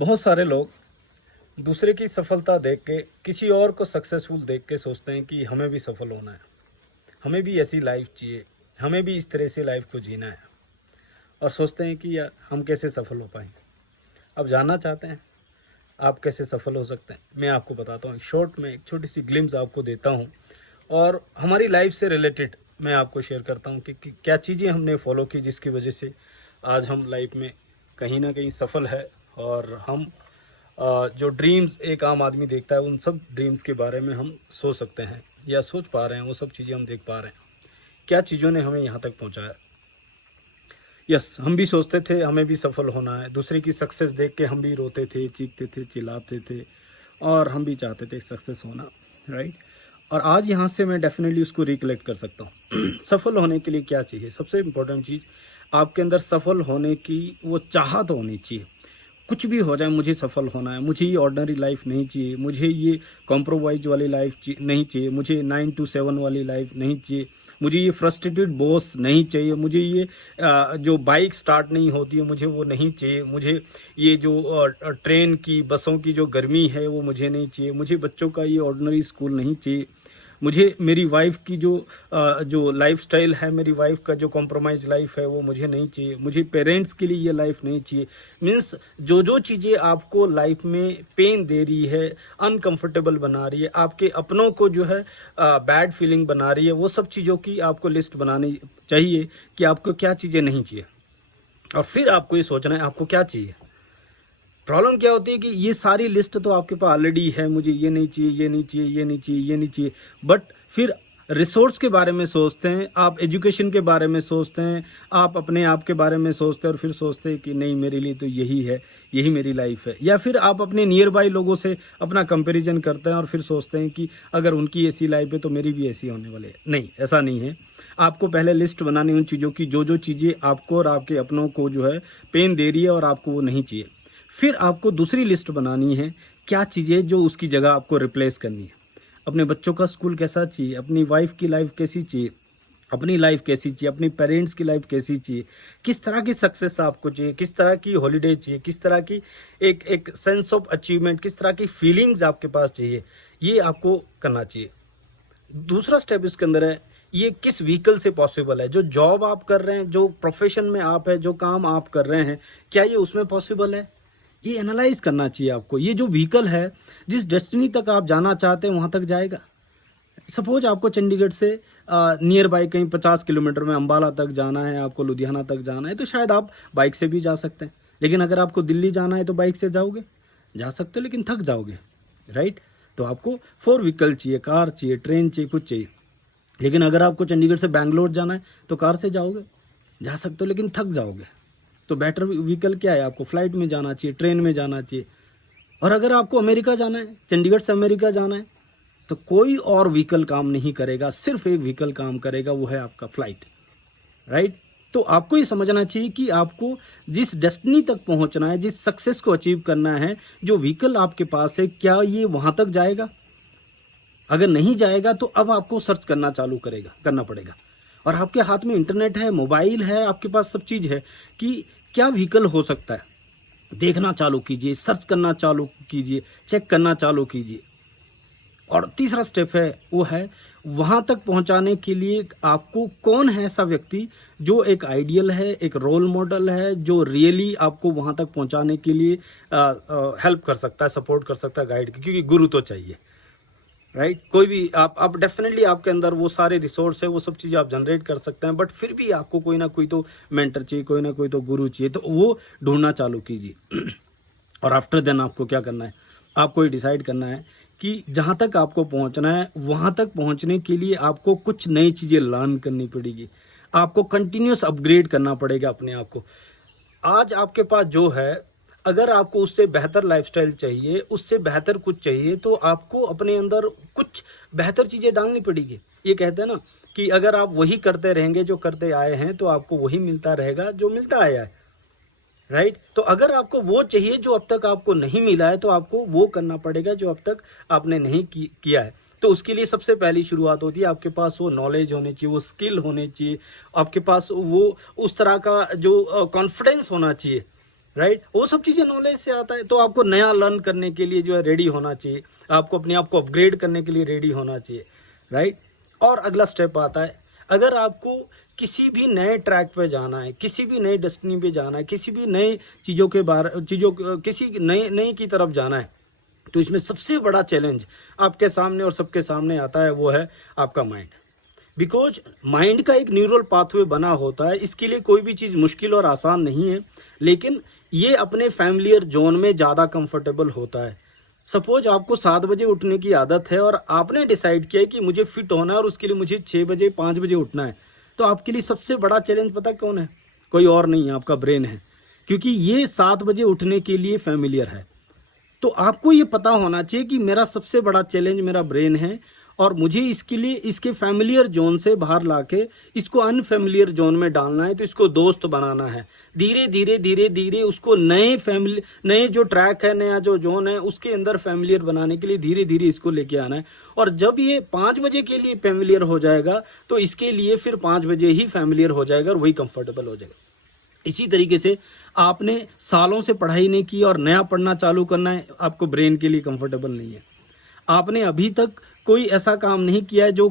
बहुत सारे लोग दूसरे की सफलता देख के, किसी और को सक्सेसफुल देख के सोचते हैं कि हमें भी सफल होना है, हमें भी ऐसी लाइफ चाहिए, हमें भी इस तरह से लाइफ को जीना है, और सोचते हैं कि यार हम कैसे सफल हो पाएंगे। अब जानना चाहते हैं आप कैसे सफल हो सकते हैं। मैं आपको बताता हूँ, एक शॉर्ट में एक छोटी सी ग्लिम्स आपको देता हूँ, और हमारी लाइफ से रिलेटेड मैं आपको शेयर करता हूँ कि क्या चीज़ें हमने फॉलो की जिसकी वजह से आज हम लाइफ में कहीं ना कहीं सफल है, और हम जो ड्रीम्स एक आम आदमी देखता है उन सब ड्रीम्स के बारे में हम सोच सकते हैं या सोच पा रहे हैं, वो सब चीज़ें हम देख पा रहे हैं। क्या चीज़ों ने हमें यहाँ तक पहुँचाया। यस, हम भी सोचते थे हमें भी सफल होना है, दूसरे की सक्सेस देख के हम भी रोते थे, चीखते थे, चिल्लाते थे, और हम भी चाहते थे सक्सेस होना, राइट। और आज यहाँ से मैं डेफिनेटली उसको रिकलेक्ट कर सकता हूँ। सफल होने के लिए क्या चाहिए? सबसे इम्पोर्टेंट चीज़, आपके अंदर सफल होने की वो चाहत होनी चाहिए। कुछ भी हो जाए मुझे सफल होना है, मुझे ये ऑर्डिनरी लाइफ नहीं चाहिए, मुझे ये कॉम्प्रोमाइज वाली लाइफ नहीं चाहिए, मुझे 9 to 7 वाली लाइफ नहीं चाहिए, मुझे ये फ्रस्ट्रेटेड बॉस नहीं चाहिए, मुझे ये जो बाइक स्टार्ट नहीं होती है मुझे वो नहीं चाहिए, मुझे ये जो ट्रेन की बसों की जो गर्मी है वो मुझे नहीं चाहिए, मुझे बच्चों का ये ऑर्डिनरी स्कूल नहीं चाहिए, मुझे मेरी वाइफ की जो लाइफस्टाइल है, मेरी वाइफ का जो कॉम्प्रोमाइज लाइफ है वो मुझे नहीं चाहिए, मुझे पेरेंट्स के लिए ये लाइफ नहीं चाहिए। मीन्स जो चीज़ें आपको लाइफ में पेन दे रही है, अनकंफर्टेबल बना रही है, आपके अपनों को जो है बैड फीलिंग बना रही है, वो सब चीज़ों की आपको लिस्ट बनानी चाहिए कि आपको क्या चीज़ें नहीं चाहिए, और फिर आपको ये सोचना है आपको क्या चाहिए। प्रॉब्लम क्या होती है कि ये सारी लिस्ट तो आपके पास ऑलरेडी है, मुझे ये नहीं चाहिए, ये नहीं चाहिए, ये नहीं चाहिए, ये नहीं चाहिए, बट फिर रिसोर्स के बारे में सोचते हैं, आप एजुकेशन के बारे में सोचते हैं, आप अपने आप के बारे में सोचते हैं, और फिर सोचते हैं कि नहीं मेरे लिए तो यही है, यही मेरी लाइफ है। या फिर आप अपने नियर बाई लोगों से अपना कंपैरिजन करते हैं और फिर सोचते हैं कि अगर उनकी ऐसी लाइफ है तो मेरी भी ऐसी होने वाली है। नहीं, ऐसा नहीं है। आपको पहले लिस्ट बनानी उन चीज़ों की जो चीज़ें आपको और आपके अपनों को जो है पेन दे रही है और आपको वो नहीं चाहिए। फिर आपको दूसरी लिस्ट बनानी है, क्या चीज़ें जो उसकी जगह आपको रिप्लेस करनी है। अपने बच्चों का स्कूल कैसा चाहिए, अपनी वाइफ की लाइफ कैसी चाहिए, अपनी लाइफ कैसी चाहिए, अपनी पेरेंट्स की लाइफ कैसी चाहिए, किस तरह की सक्सेस आपको चाहिए, किस तरह की हॉलीडे चाहिए, किस तरह की एक सेंस ऑफ अचीवमेंट, किस तरह की फीलिंग्स आपके पास चाहिए, ये आपको करना चाहिए। दूसरा स्टेप इसके अंदर है, ये किस व्हीकल से पॉसिबल है। जो जॉब आप कर रहे हैं, जो प्रोफेशन में आप है, जो काम आप कर रहे हैं, क्या ये उसमें पॉसिबल है, ये एनालाइज करना चाहिए आपको। ये जो व्हीकल है, जिस डेस्टिनी तक आप जाना चाहते हैं वहाँ तक जाएगा। सपोज आपको चंडीगढ़ से नियर बाय कहीं 50 किलोमीटर में अम्बाला तक जाना है, आपको लुधियाना तक जाना है, तो शायद आप बाइक से भी जा सकते हैं। लेकिन अगर आपको दिल्ली जाना है तो बाइक से जाओगे, जा सकते हो, लेकिन थक जाओगे, राइट। तो आपको 4 व्हीकल चाहिए, कार चाहिए, ट्रेन चाहिए, कुछ चाहिए। लेकिन अगर आपको चंडीगढ़ से बैंगलोर जाना है तो कार से जाओगे, जा सकते हो, लेकिन थक जाओगे। तो बेटर व्हीकल क्या है, आपको फ्लाइट में जाना चाहिए, ट्रेन में जाना चाहिए। और अगर आपको अमेरिका जाना है, चंडीगढ़ से अमेरिका जाना है, तो कोई और व्हीकल काम नहीं करेगा, सिर्फ एक व्हीकल काम करेगा, वो है आपका फ्लाइट, राइट। तो आपको ये समझना चाहिए कि आपको जिस डेस्टिनी तक पहुंचना है, जिस सक्सेस को अचीव करना है, जो व्हीकल आपके पास है, क्या ये वहां तक जाएगा। अगर नहीं जाएगा तो अब आपको सर्च करना पड़ेगा। और आपके हाथ में इंटरनेट है, मोबाइल है, आपके पास सब चीज़ है कि क्या व्हीकल हो सकता है। देखना चालू कीजिए, सर्च करना चालू कीजिए, चेक करना चालू कीजिए। और तीसरा स्टेप है, वो है वहाँ तक पहुँचाने के लिए आपको कौन है ऐसा व्यक्ति जो एक आइडियल है, एक रोल मॉडल है, जो रियली आपको वहाँ तक पहुँचाने के लिए हेल्प कर सकता है, सपोर्ट कर सकता है, गाइड। क्योंकि गुरु तो चाहिए, राइट। कोई भी आप डेफिनेटली आपके अंदर वो सारे रिसोर्स है, वो सब चीज़ें आप जनरेट कर सकते हैं, बट फिर भी आपको कोई ना कोई तो मेंटर चाहिए, कोई ना कोई तो गुरु चाहिए, तो वो ढूंढना चालू कीजिए। और आफ्टर देन आपको क्या करना है, आपको ये डिसाइड करना है कि जहाँ तक आपको पहुँचना है, वहाँ तक पहुँचने के लिए आपको कुछ नई चीज़ें लर्न करनी पड़ेगी, आपको कंटिन्यूस अपग्रेड करना पड़ेगा अपने आप को। आज आपके पास जो है, अगर आपको उससे बेहतर लाइफस्टाइल चाहिए, उससे बेहतर कुछ चाहिए, तो आपको अपने अंदर कुछ बेहतर चीज़ें डालनी पड़ेगी। ये कहते हैं ना कि अगर आप वही करते रहेंगे जो करते आए हैं, तो आपको वही मिलता रहेगा जो मिलता आया है, राइट। तो अगर आपको वो चाहिए जो अब तक आपको नहीं मिला है, तो आपको वो करना पड़ेगा जो अब तक आपने नहीं किया है। तो उसके लिए सबसे पहली शुरुआत होती है, आपके पास वो नॉलेज होनी चाहिए, वो स्किल होनी चाहिए, आपके पास वो उस तरह का जो कॉन्फिडेंस होना चाहिए राइट। वो सब चीज़ें नॉलेज से आता है। तो आपको नया लर्न करने के लिए जो है रेडी होना चाहिए, आपको अपने आप को अपग्रेड करने के लिए रेडी होना चाहिए, राइट। और अगला स्टेप आता है, अगर आपको किसी भी नए ट्रैक पे जाना है, किसी भी नई डेस्टिनी पे जाना है, किसी भी नई किसी नई की तरफ जाना है, तो इसमें सबसे बड़ा चैलेंज आपके सामने और सबके सामने आता है, वो है आपका माइंड। बिकॉज माइंड का एक न्यूरल पाथवे बना होता है, इसके लिए कोई भी चीज़ मुश्किल और आसान नहीं है, लेकिन ये अपने फैमिलियर जोन में ज़्यादा कंफर्टेबल होता है। सपोज आपको 7 बजे उठने की आदत है और आपने डिसाइड किया है कि मुझे फिट होना है और उसके लिए मुझे 6 बजे 5 बजे उठना है, तो आपके लिए सबसे बड़ा चैलेंज पता कौन है? कोई और नहीं है, आपका ब्रेन है, क्योंकि ये 7 बजे उठने के लिए फैमिलियर है। तो आपको ये पता होना चाहिए कि मेरा सबसे बड़ा चैलेंज मेरा ब्रेन है, और मुझे इसके लिए इसके फैमिलियर जोन से बाहर लाके इसको अनफैमिलियर जोन में डालना है, तो इसको दोस्त बनाना है। धीरे धीरे धीरे धीरे उसको नए जो ट्रैक है, नया जो जोन है, उसके अंदर फैमिलियर बनाने के लिए धीरे धीरे इसको लेके आना है। और जब ये 5 बजे के लिए फैमिलियर हो जाएगा, तो इसके लिए फिर 5 बजे ही फैमिलियर हो जाएगा और वही कंफर्टेबल हो जाएगा। इसी तरीके से आपने सालों से पढ़ाई नहीं की और नया पढ़ना चालू करना है, आपको ब्रेन के लिए कंफर्टेबल नहीं है। आपने अभी तक कोई ऐसा काम नहीं किया है जो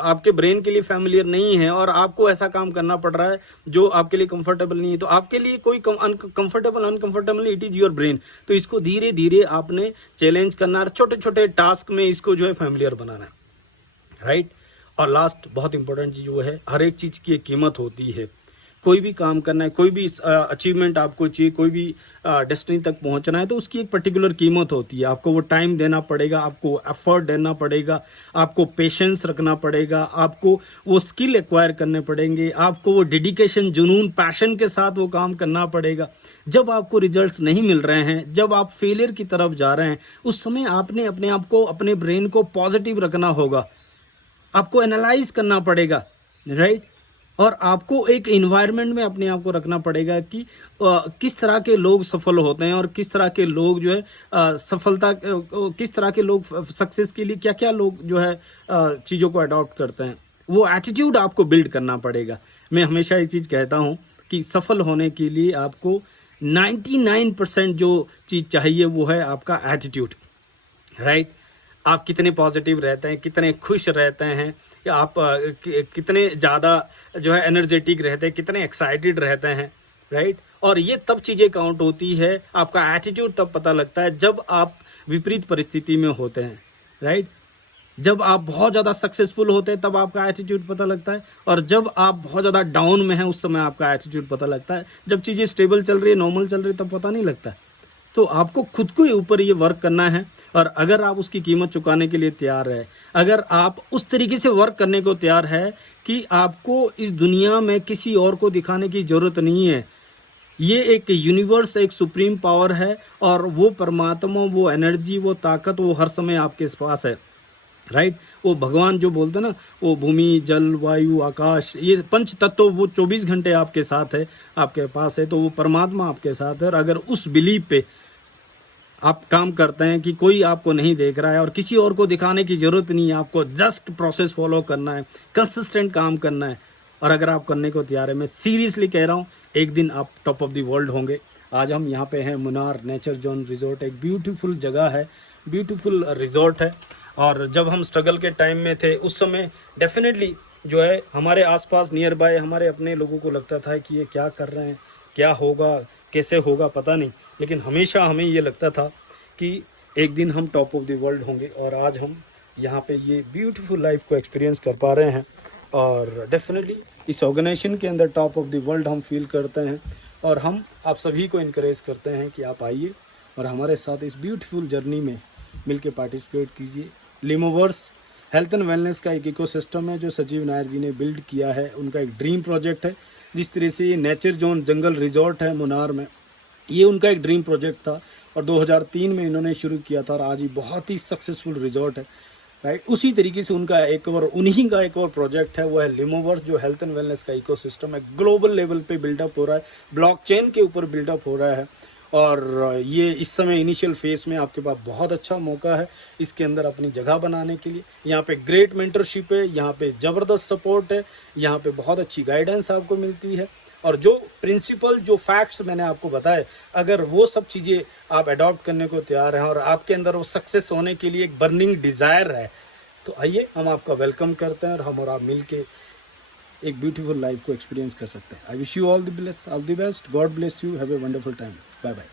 आपके ब्रेन के लिए फैमिलियर नहीं है, और आपको ऐसा काम करना पड़ रहा है जो आपके लिए कंफर्टेबल नहीं है, तो आपके लिए कोई uncomfortable, it is your brain. तो इसको धीरे धीरे आपने चैलेंज करना है, छोटे छोटे टास्क में इसको जो है फैमिलियर बनाना है, राइट। और लास्ट बहुत इंपॉर्टेंट चीज़ वो है, हर एक चीज़ की एक कीमत होती है। कोई भी काम करना है, कोई भी अचीवमेंट आपको चाहिए, कोई भी डेस्टिनी तक पहुंचना है, तो उसकी एक पर्टिकुलर कीमत होती है। आपको वो टाइम देना पड़ेगा, आपको एफर्ट देना पड़ेगा, आपको पेशेंस रखना पड़ेगा, आपको वो स्किल एक्वायर करने पड़ेंगे, आपको वो डेडिकेशन, जुनून, पैशन के साथ वो काम करना पड़ेगा। जब आपको रिजल्ट्स नहीं मिल रहे हैं, जब आप फेलियर की तरफ जा रहे हैं, उस समय आपने अपने आप को, अपने ब्रेन को पॉजिटिव रखना होगा, आपको एनालाइज करना पड़ेगा, राइट। और आपको एक इन्वायरमेंट में अपने आप को रखना पड़ेगा कि किस तरह के लोग सफल होते हैं और किस तरह के लोग जो है किस तरह के लोग सक्सेस के लिए क्या क्या लोग जो है चीज़ों को अडॉप्ट करते हैं। वो एटीट्यूड आपको बिल्ड करना पड़ेगा। मैं हमेशा ये चीज़ कहता हूँ कि सफल होने के लिए आपको 99% जो चीज़ चाहिए वो है आपका एटीट्यूड, राइट। आप कितने पॉजिटिव रहते हैं, कितने खुश रहते हैं, या आप कितने ज़्यादा जो है एनर्जेटिक रहते हैं, कितने एक्साइटेड रहते हैं, राइट। और ये तब चीज़ें काउंट होती है, आपका एटीट्यूड तब पता लगता है जब आप विपरीत परिस्थिति में होते हैं, राइट। जब आप बहुत ज़्यादा सक्सेसफुल होते हैं तब आपका एटीट्यूड पता लगता है, और जब आप बहुत ज़्यादा डाउन में हैं उस समय आपका एटीट्यूड पता लगता है। जब चीज़ें स्टेबल चल रही है, नॉर्मल चल रही है, तब पता नहीं लगता। तो आपको खुद को ऊपर ये वर्क करना है, और अगर आप उसकी कीमत चुकाने के लिए तैयार है, अगर आप उस तरीके से वर्क करने को तैयार है कि आपको इस दुनिया में किसी और को दिखाने की ज़रूरत नहीं है। ये एक यूनिवर्स, एक सुप्रीम पावर है, और वो परमात्मा, वो एनर्जी, वो ताकत, वो हर समय आपके पास है, राइट। वो भगवान जो बोलते हैं ना, वो भूमि, जल, वायु, आकाश, ये पंच तत्व वो 24 घंटे आपके साथ है, आपके पास है। तो वो परमात्मा आपके साथ है, और अगर उस बिलीफ पे आप काम करते हैं कि कोई आपको नहीं देख रहा है और किसी और को दिखाने की ज़रूरत नहीं है, आपको जस्ट प्रोसेस फॉलो करना है, कंसिस्टेंट काम करना है, और अगर आप करने को तैयार है, मैं सीरियसली कह रहा हूँ, एक दिन आप टॉप ऑफ द वर्ल्ड होंगे। आज हम यहाँ पे हैं मुनार नेचर जोन रिजॉर्ट, एक ब्यूटीफुल जगह है, ब्यूटीफुल रिजॉर्ट है। और जब हम स्ट्रगल के टाइम में थे उस समय डेफिनेटली जो है हमारे आसपास नियर बाय हमारे अपने लोगों को लगता था कि ये क्या कर रहे हैं, क्या होगा, कैसे होगा, पता नहीं। लेकिन हमेशा हमें ये लगता था कि एक दिन हम टॉप ऑफ द वर्ल्ड होंगे, और आज हम यहाँ पे ये ब्यूटीफुल लाइफ को एक्सपीरियंस कर पा रहे हैं। और डेफिनेटली इस ऑर्गेनाइजेशन के अंदर टॉप ऑफ द वर्ल्ड हम फील करते हैं, और हम आप सभी को इनकरेज करते हैं कि आप आइए और हमारे साथ इस ब्यूटीफुल जर्नी में मिलके पार्टिसिपेट कीजिए। लिमोवर्स हेल्थ एंड वेलनेस का एक इकोसिस्टम है जो सचिव नायर जी ने बिल्ड किया है, उनका एक ड्रीम प्रोजेक्ट है। जिस तरह से ये नेचर जोन जंगल रिजॉर्ट है मुनार में, ये उनका एक ड्रीम प्रोजेक्ट था, और 2003 में इन्होंने शुरू किया था, और आज ये बहुत ही सक्सेसफुल रिजॉर्ट है, राइट। उसी तरीके से उन्हीं का एक और प्रोजेक्ट है, वो है लिमोवर्स, जो हेल्थ एंड वेलनेस का इकोसिस्टम है, ग्लोबल लेवल पे बिल्डअप हो रहा है, ब्लॉकचेन के ऊपर बिल्डअप हो रहा है। और ये इस समय इनिशियल फेज में आपके पास बहुत अच्छा मौका है इसके अंदर अपनी जगह बनाने के लिए। यहाँ पे ग्रेट मेंटरशिप है, यहाँ पे ज़बरदस्त सपोर्ट है, यहाँ पे बहुत अच्छी गाइडेंस आपको मिलती है, और जो प्रिंसिपल, जो फैक्ट्स मैंने आपको बताए, अगर वो सब चीज़ें आप अडॉप्ट करने को तैयार हैं और आपके अंदर वो सक्सेस होने के लिए एक बर्निंग डिज़ायर है, तो आइए हम आपका वेलकम करते हैं और हम और आप मिल के एक ब्यूटीफुल लाइफ को एक्सपीरियंस कर सकते हैं। I wish you all the best, God bless you, have a wonderful time, bye bye.